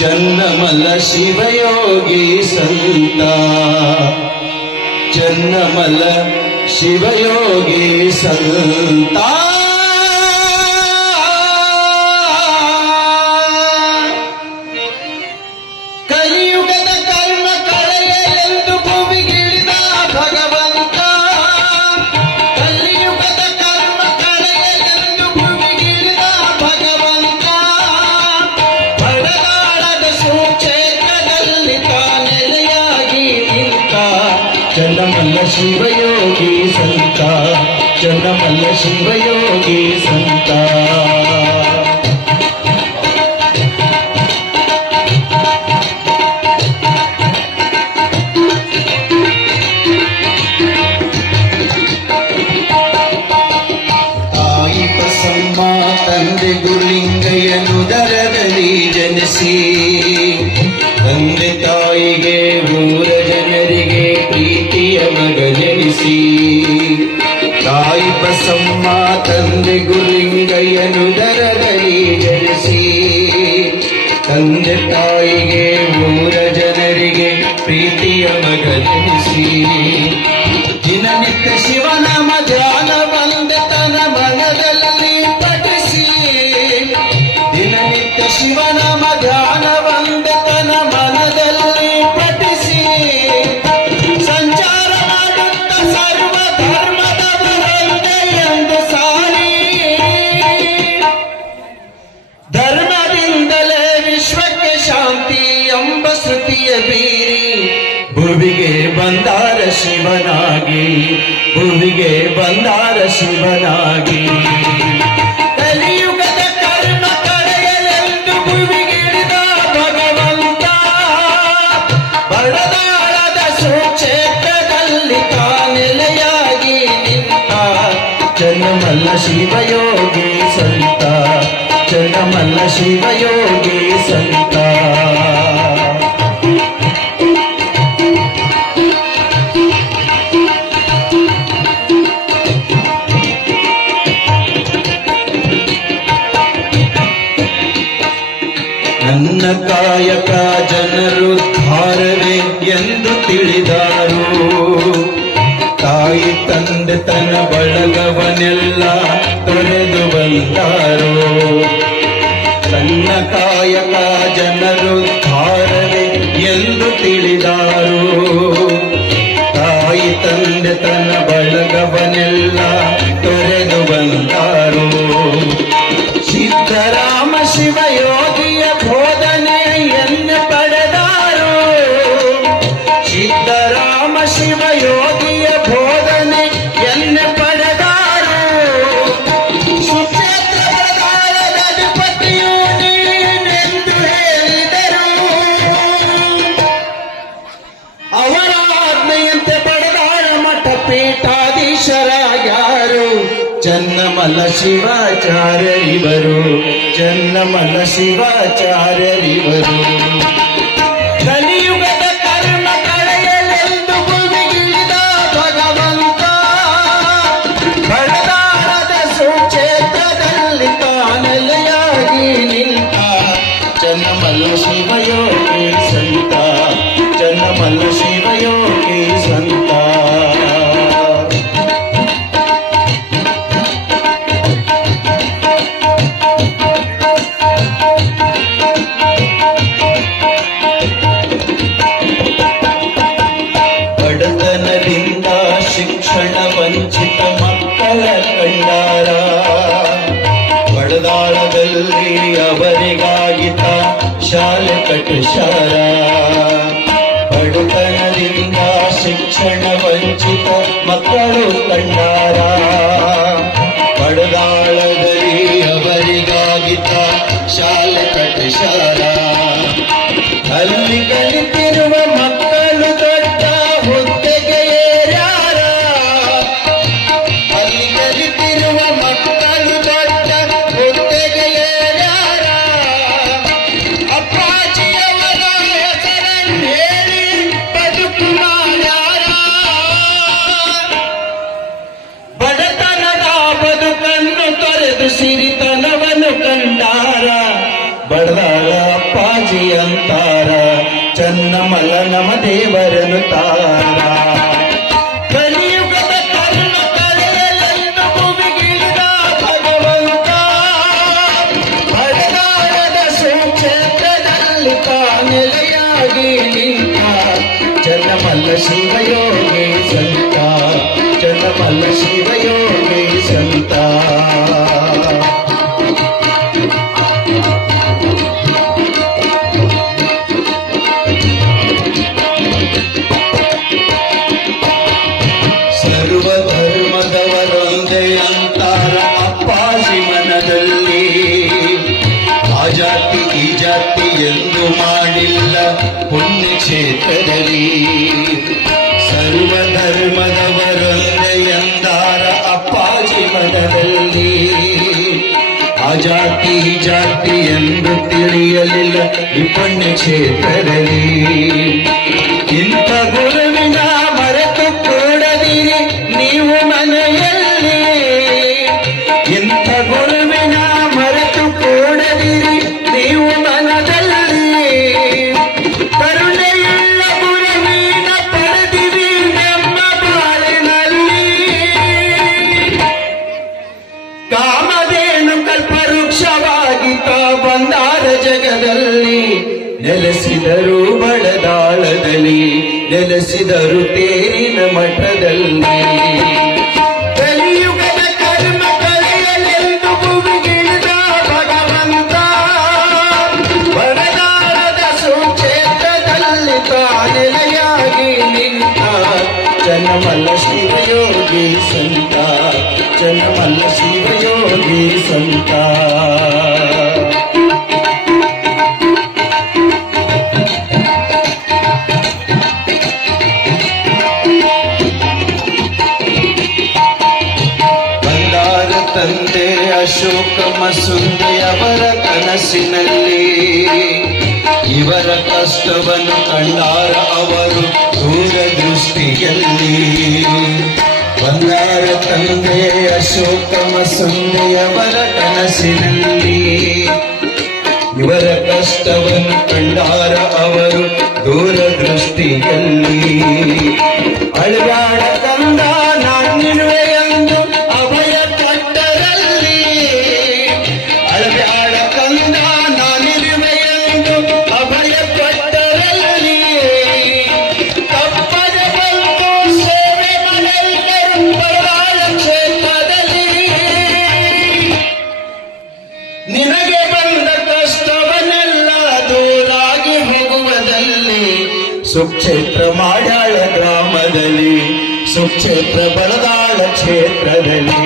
ಚನ್ನಮಲ್ಲ ಶಿವಯೋಗಿ ಸಂತ, ಚನ್ನಮಲ್ಲ ಶಿವಯೋಗಿ ಸಂತ. ಕಲಿಯುಗದ ಕರ್ಮ ಕಳೆಯಲೆಂದು ಭೂಮಿಗಿಳಿದ ಭಗವಂತ, ಕಲಿಯುಗದ ಕರ್ಮ ಕಳೆಯಲೆಂದು ಭೂಮಿಗಿಳಿದ ಭಗವಂತ. ಬಡದಾಳದ ಸುಕ್ಷೇತ್ರದಲ್ಲಿ ತಾನೆಲೆಯಾಗಿ ನಿಂತ ಚನ್ನಮಲ್ಲ ಶಿವಯೋಗಿ ಸಂತ, ಚನ್ನಮಲ್ಲ ಶಿವಯೋಗಿ ಸಂತ. ತಂದೆ ಗುರುಲಿಂಗಯ್ಯನು ದರದಲ್ಲಿ ಜನಿಸಿ, ತಂದೆ ತಾಯಿಗೆ ಊರ ಜನರಿಗೆ ಪ್ರೀತಿಯ ಮಗ ಜನಿಸಿ. ತಾಯಿ ಬಸಮ್ಮ ತಂದೆ ಗುರುಲಿಂಗಯ್ಯನು ದರದಲ್ಲಿ ಜನಿಸಿ, ತಂದೆ ತಾಯಿಗೆ ಊರ ಜನರಿಗೆ ಪ್ರೀತಿಯ ಮಗ ಜನಿಸಿ. ದಿನನಿತ್ಯ ಶಿವನಾಮ ಧ್ಯಾನ ಬಂದೆ ತನ್ನ ಮನದಲ್ಲಿ ಪಠಿಸಿ, ದಿನನಿತ್ಯ ಶಿವನಾಮ ಧ್ಯಾನ ಬಂದೆ ತನ್ನ ಮನದಲ್ಲಿ ಪಠಿಸಿ. ಸಂಚಾರ ಮಾಡುತ್ತ ಸರ್ವ ಧರ್ಮದವರೊಂದೇ ಎಂದು ಸಾರಿ, ಧರ್ಮದಿಂದಲೇ ವಿಶ್ವಕ್ಕೆ ಶಾಂತಿ ಎಂಬ ಶ್ರುತಿಯ ಬೀರಿ ಭುವಿಗೆ ಬಂದಾರ ಶಿವನಾಗಿ, ಭುವಿಗೆ ಬಂದಾರ ಶಿವನಾಗಿ. ಕಲಿಯುಗದ ಕರ್ಮ ಕಳೆಯಲೆಂದು ಭುವಿಗಿಳಿದ ಭಗವಂತ, ಬಡದಾಳದ ಸುಕ್ಷೇತ್ರದಲ್ಲಿ ತಾನೆಲೆಯಾಗಿ ನಿಂತ ಚನ್ನಮಲ್ಲ ಶಿವಯೋಗಿ ಸಂತ, ಚನ್ನಮಲ್ಲ ಶಿವಯೋಗಿ ಸಂತ. ನನ್ನ ಕಾಯಕ ಜನರು ಧಾರವೇ ಎಂದು ತಿಳಿದಾರು, ತಾಯಿ ತಂದೆ ತನ್ನ ಬಳಗವನೆಲ್ಲ ತೊರೆದು ಬಂದಾರು. ನನ್ನ ಕಾಯಕ ಜನರು ಧಾರವೇ ಎಂದು ತಿಳಿದಾರು, ತಾಯಿ ತಂದೆ ತನ್ನ ಬಳಗವನೆಲ್ಲ ತೊರೆದು ಬಂದಾರು. ಸಿದ್ದರಾಮ ಶಿವಯೋಗಿಯ ಬೋಧನೆಯನ್ನು ಪಡೆದಾರು, ಸಿದ್ದರಾಮ ಶಿವಯೋಗಿಯ ಬೋಧನೆಯನ್ನು ಪಡೆದಾರು. ಸುಕ್ಷೇತ್ರದ ಅಧಿಪತಿಯು ನೀನೆಂದು ಹೇಳಿದರು, ಅವರ ಆಜ್ಞೆಯಂತೆ ಪಡೆದಾರ ಮಠ ಪೀಠಾಧೀಶರಾಗ್ಯಾರು. ಚನ್ನಮಲ್ಲ ಶಿವಾಚಾರ್ಯರಿವರು, ಚನ್ನಮಲ್ಲ ಶಿವಾಚಾರ್ಯರಿವರು. ಕಲಿಯುಗದ ಕರ್ಮ ಕಳೆಯಲೆಂದು ಭೂಮಿಗಿಳಿದ ಭಗವಂತ, ಬಡದಾಳದ ಸುಕ್ಷೇತ್ರದಲ್ಲಿ ತಾನೆಲೆಯಾಗಿ ನಿಂತ ಚನ್ನಮಲ್ಲ ಶಿವಯೋಗಿ ಸಂತ, ಚನ್ನಮಲ್ಲ ಶಿವಯೋಗಿ ಸಂತ. ಬಡತನದಿಂದ ಶಿಕ್ಷಣ ವಂಚಿತ ಮಕ್ಕಳ ಕಂಡಾರ, ಬಡದಾಳದಲ್ಲಿ ಅವರಿಗಾಗಿತ ಶಾಲೆ ಕಟ್ಟಿಸಾರ. ಬಡತನದಿಂದ ಶಿಕ್ಷಣ ವಂಚಿತ ಮಕ್ಕಳು ಕಂಡಾರ, ಬಡದಾಳದಲ್ಲಿ ಅವರಿಗಾಗಿತ ಶಾಲೆ ಕಟ್ಟಿಸಾರ. ಅಲ್ಲಿ ಕಲಿತಿರುವ ಮಕ್ಕಳು ದೊಡ್ಡ ಹುದ್ದೆಗೆ ಏರ್ಯಾರ, ಅಲ್ಲಿ ಕಲಿತಿರುವ ಮಕ್ಕಳು ದೊಡ್ಡ ಹುದ್ದೆಗೆ ಏರ್ಯಾರ. ಅಪ್ಪಾಜಿಯವರ ಹೆಸರನ್ನು ಹೇಳಿ ಬದುಕು ಮಾಡ್ಯಾರ, ಬಡತನದ ಬದುಕನ್ನು ತೊರೆದು ಸಿರಿ ಬಡದಾಳ ಅಪ್ಪಾಜಿ ಅಂತಾರ, ಚನ್ನಮಲ್ಲ ನಮ್ಮ ದೇವರನು ತಾರ. ಕಲಿಯುಗದ ಕರ್ಮ ಕಳೆಯಲೆಂದು ಭೂಮಿಗಿಳಿದ ಭಗವಂತ, ಬಡದಾಳದ ಸುಕ್ಷೇತ್ರದಲ್ಲಿ ನೆಲೆಯಾಗಿ ನಿಂತ ಚನ್ನಮಲ್ಲ ಶಿವಯೋಗಿ ಸಂತ, ಚನ್ನಮಲ್ಲ ಶಿವಯೋಗಿ ಸಂತ. ಸರ್ವ ಧರ್ಮದವರೊಂದೇ ಅಂತಾರ ಅಪ್ಪಾಜಿ ಮನದಲ್ಲಿ, ಆ ಜಾತಿ ಈ ಜಾತಿ ಎಂದು ಮಾಡಿಲ್ಲ ಪುಣ್ಯಕ್ಷೇತ್ರದಲ್ಲಿ. ಸರ್ವ ಧರ್ಮದವರೊಂದೇ ಎಂದಾರ ಅಪ್ಪಾಜಿ ಮನದಲ್ಲಿ, ಆ ಜಾತಿ ಈ ಜಾತಿ ಎಂದು ತಿಳಿಯಲಿಲ್ಲ ಈ ಪುಣ್ಯಕ್ಷೇತ್ರದಲ್ಲಿ. ಇಂಥ ಗುರುವಿನ ಮರೆತು ಕೂಡದಿರಿ ನೀವು ಮನೆಯಲ್ಲಿ, ಇಂಥ ಗುರುವಿನ ಮರೆತು ಕೂಡದಿರಿ ನೀವು ಮನದಲ್ಲಿ. ಕರುಣೆಯುಳ್ಳ ಗುರುವಿನ ಪಡೆದಿರಿ ನಮ್ಮ ಬಾಳಿನಲ್ಲಿ. ಕಾಮಧೇನು ಕಲ್ಪವೃಕ್ಷವಾಗಿ ಬಂದಾರ ಜಗದಲ್ಲಿ, ನೆಲೆಸಿದರು ಬಡದಾಳದಲ್ಲಿ, ನೆಲೆಸಿದರು ತೇರಿನ ಮಠದಲ್ಲಿ. ಕಲಿಯುಗದ ಕರ್ಮ ಕಳೆಯಲೆಂದು ಭೂಮಿಗಿಳಿದ ಭಗವಂತ, ಬಡದಾಳದ ಸುಕ್ಷೇತ್ರದಲ್ಲಿ ನೆಲೆಯಾಗಿ ನಿಂತ ಚನ್ನಮಲ್ಲ ಶಿವಯೋಗಿ ಸಂತ, ಚನ್ನಮಲ್ಲ ಶಿವಯೋಗಿ ಸಂತ. ತಂದೆ ಅಶೋಕ ಮಸುಂದೆಯವರ ಕನಸಿನಲ್ಲಿ, ಇವರ ಕಷ್ಟವನ್ನು ಕಂಡಾರ ಅವರು ದೂರದೃಷ್ಟಿಯಲ್ಲಿ. ಬಂದಾರ ತಂದೆ ಅಶೋಕ ಮಸುಂದೆಯವರ ಕನಸಿನಲ್ಲಿ, ಇವರ ಕಷ್ಟವನ್ನು ಕಂಡಾರ ಅವರು ದೂರದೃಷ್ಟಿಯಲ್ಲಿ. ಅಳವಾಡ ಕಂದ ನಾನಿರುವೆ ಎಂದು ಅಭಯ ಕೊಟ್ಟರಲ್ಲಿ, ಅಳವಾಡ ಕಂದ ನಾನಿರುವೆ ಎಂದು ಅಭಯ ಕೊಟ್ಟರಲ್ಲಿ. ತಪ್ಪದ ಬಂದು ಸೇವೆ ಮನೆಲ್ಲರೂ ಬರವಾಳ ಕ್ಷೇತ್ರದಲ್ಲಿ, ನಿನಗೆ ಬಂದ ಕಷ್ಟವನ್ನೆಲ್ಲ ದೂರಾಗಿ ಹೋಗುವುದಲ್ಲಿ. ಸುಕ್ಷೇತ್ರ ಮಾಡ್ಯಾಳ ಗ್ರಾಮದಲ್ಲಿ, ಸುಕ್ಷೇತ್ರ ಬಡದಾಳ ಕ್ಷೇತ್ರದಲ್ಲಿ.